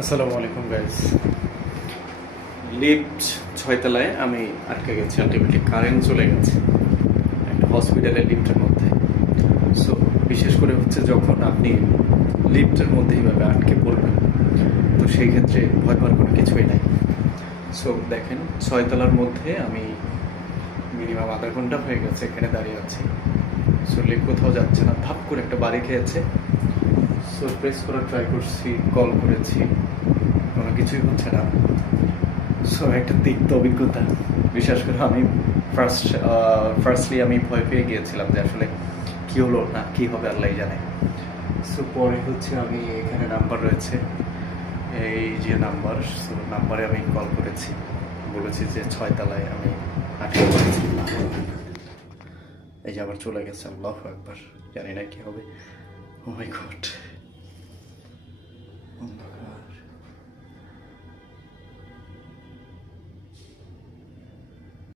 আসসালামু আলাইকুম guys. Lift 6 তলায় আমি আটকে গেছি, আলটিমেটলি কারেন্ট চলে গেছে একটা হসপিটালের লিফটের মধ্যে। সো বিশেষ করে হচ্ছে যখন আপনি লিফটের মধ্যে এইভাবে আটকে পড়বেন, তো সেই ক্ষেত্রে ভয় পাওয়ার কোনো কিছুই নাই। সো দেখেন 6 তলার মধ্যে আমি মিনিমাম আধা ঘন্টা হয়ে গেছে এখানে দাঁড়িয়ে আছি। সো লিফট কোথাও যাচ্ছে না, ধাপ করে একটা বাড়ি খেয়েছে। সো প্রেস করার ট্রাই করছি, কল করেছি, কোনো কিছুই হচ্ছে না। সো একটা তিক্ত অভিজ্ঞতা। বিশেষ করে আমি ফার্স্টলি আমি ভয় পেয়ে গিয়েছিলাম যে আসলে কি হলো না কি হবে আল্লাহ জানে। সো পরে হচ্ছে আমি এখানে নাম্বার রয়েছে, এই যে নাম্বার, সো নাম্বারে আমি কল করেছি, বলেছি যে 6 তলায় আমি আটকে পড়েছি। এই যে আবার চলে গেছে, আল্লাহু আকবার, জানি না কি হবে। ও মাই গড।